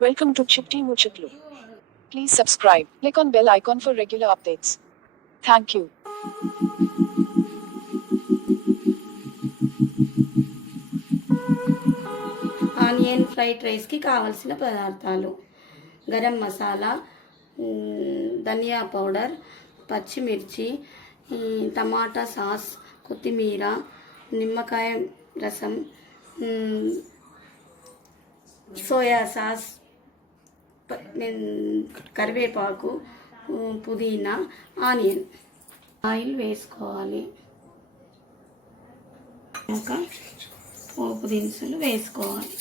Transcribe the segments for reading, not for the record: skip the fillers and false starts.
Welcome to Chitti Muchatlu. Please subscribe. Click on bell icon for regular updates. Thank you. Onion fried రైస్కి కావాల్సిన పదార్థాలు: గరం మసాలా, ధనియా powder, పచ్చిమిర్చి, టమాటా sauce, కొత్తిమీర, నిమ్మకాయ రసం, సోయా సాస్, కరివేపాకు, పుదీనా, ఆనియన్. ఆయిల్ వేసుకోవాలి. ఇంకా పోపు దినుసులు వేసుకోవాలి.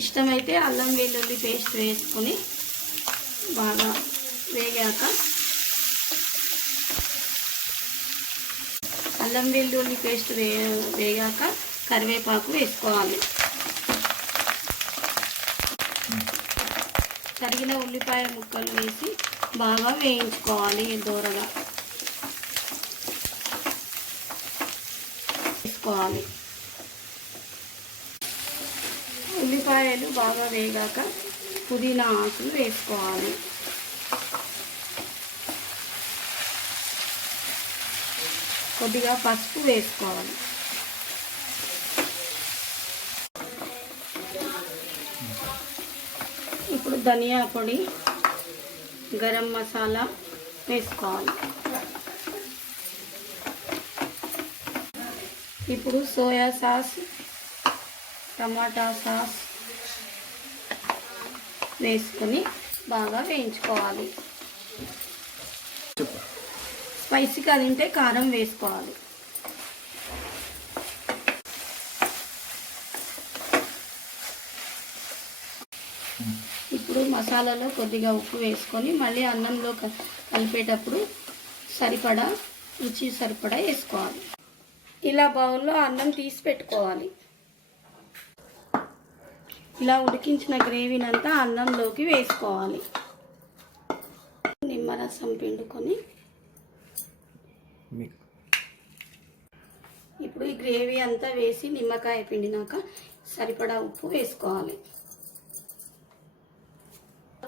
ఇష్టమైతే అల్లం వెల్లుల్లి పేస్ట్ వేసుకొని బాగా వేగాక అల్లం వెల్లుల్లి పేస్ట్ వేగాక కరివేపాకు వేసుకోవాలి. తరిగిన ఉల్లిపాయ ముక్కలు వేసి బాగా వేయించుకోవాలి. దూరగా వేసుకోవాలి. ఉల్లిపాయలు బాగా వేగాక పుదీనా ఆకులు వేసుకోవాలి. కొద్దిగా పసుపు వేసుకోవాలి. ఇప్పుడు ధనియా పొడి, గరం మసాలా వేసుకోవాలి. ఇప్పుడు సోయా సాస్, టమాటా సాస్ వేసుకొని బాగా వేయించుకోవాలి. స్పైసీగా తింటే కారం వేసుకోవాలి. ఇప్పుడు మసాలాలో కొద్దిగా ఉప్పు వేసుకొని మళ్ళీ అన్నంలో కలిపేటప్పుడు రుచి సరిపడా వేసుకోవాలి. ఇలా బౌల్లో అన్నం తీసి పెట్టుకోవాలి. ఇలా ఉడికించిన గ్రేవీని అంతా అన్నంలోకి వేసుకోవాలి. నిమ్మరసం పిండుకొని ఇప్పుడు ఈ గ్రేవీ అంతా వేసి నిమ్మకాయ పిండినాక సరిపడా ఉప్పు వేసుకోవాలి.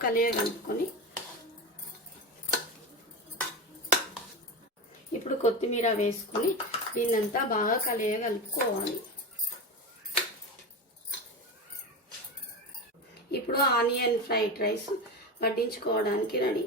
కలుపుకొని ఇప్పుడు కొత్తిమీర వేసుకొని దీన్నంతా బాగా కలుపుకోవాలి. ఇప్పుడు ఆనియన్ ఫ్రైడ్ రైస్ వడ్డించుకోవడానికి రెడీ.